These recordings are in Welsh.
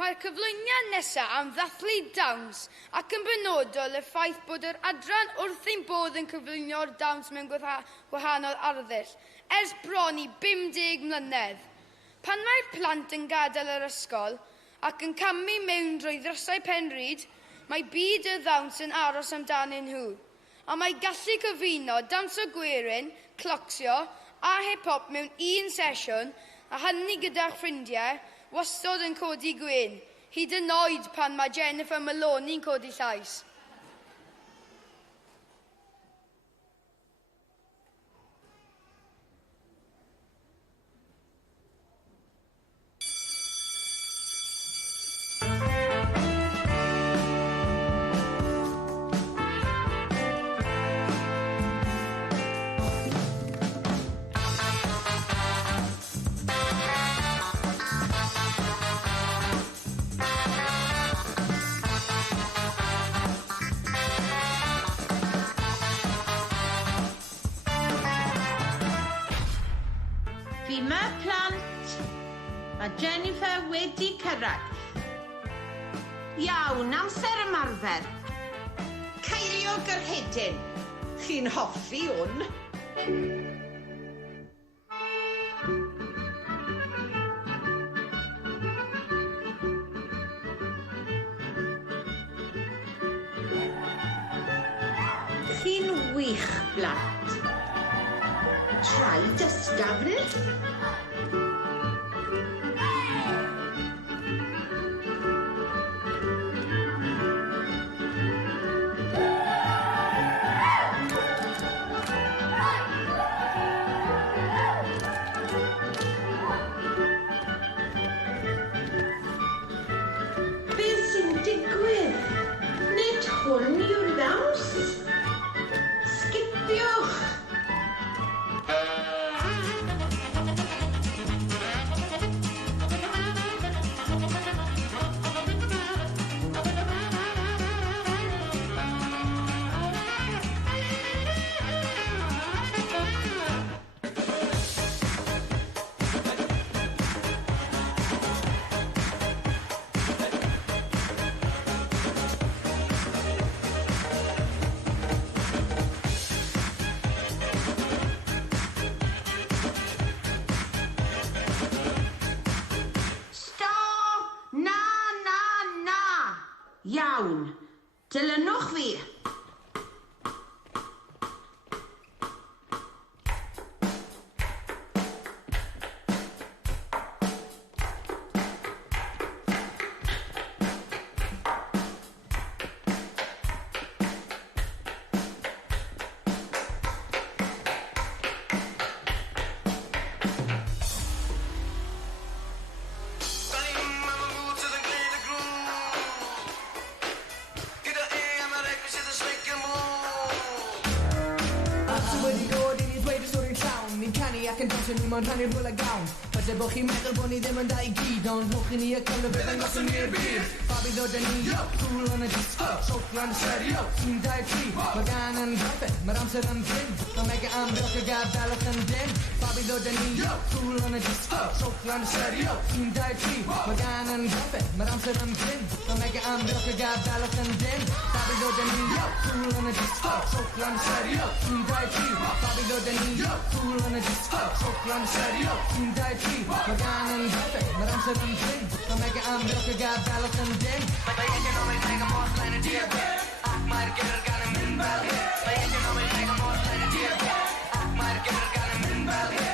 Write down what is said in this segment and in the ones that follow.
Mae'r cyflwyniad nesaf am ddathlu dawns ac yn benodol y ffaith bod yr adran wrth ein bodd yn cyflwynio'r dawns mewn gwahanol arddull ers bron i 50 mlynedd. Pan mae'r plant yn gadael yr ysgol ac yn camu mewn drwy ddrysau Penrhyd, mae byd y ddawns yn aros amdanyn nhw. A mae gallu cyfuno dawns o gwerin, clocsio a hip-hop mewn un sesiwn a hynny gyda'ch ffrindiau wastod yn codi gwyn, hyd yn oed pan mae Jennifer Maloney'n codi llais. Yma plant, mae Jennifer wedi cyrraedd. Iawn, amser ymarfer. Ceirio gyrhedyn. Chi'n hoffi hwn? Chi'n wych, blant. Traed ysgafn? Beth sy'n digwydd? Nid hwn yw'r ddaws. Sgipiwch! Iawn, dilynwch fi. Ac yn dawnsio ni mo'n rhannu'r hwyl a gawn. Falle bod chi'n meddwl bod ni ddim yn da i gyd, ond rhowch i ni y cyfle bydd yn gosod ni'r byd. Babi ddod â ni, cool on y disco, sioc lan serio, sy'n dau tri. Mae gan yn grafft, mae'r amser yn bryn, mae mega am broc y gadaelwch yn dyn. Babi ddod â ni, cool on y disco, sioc lan serio, sy'n dau tri. Mae gan yn grafft, mae'r amser yn bryn, mae mega am broc y gadaelwch yn dyn. Babi ddod â ni, cool on y disco, sioc lan serio, sy'n dau tri. Babi ddod â ni, cool on y disco, sioc lan serio, sy'n dau tri. Mae gan yn grafft, mae'r amser yn bryn, mae mega am broc y gadaelwch yn dyn. Mae economeg mega mor llain y diabet, ac mae'r gyrr gan yn mynd fel hyn. Mae economeg mega mor llain y diabet, ac mae'r gyrr gan yn mynd fel hyn.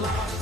La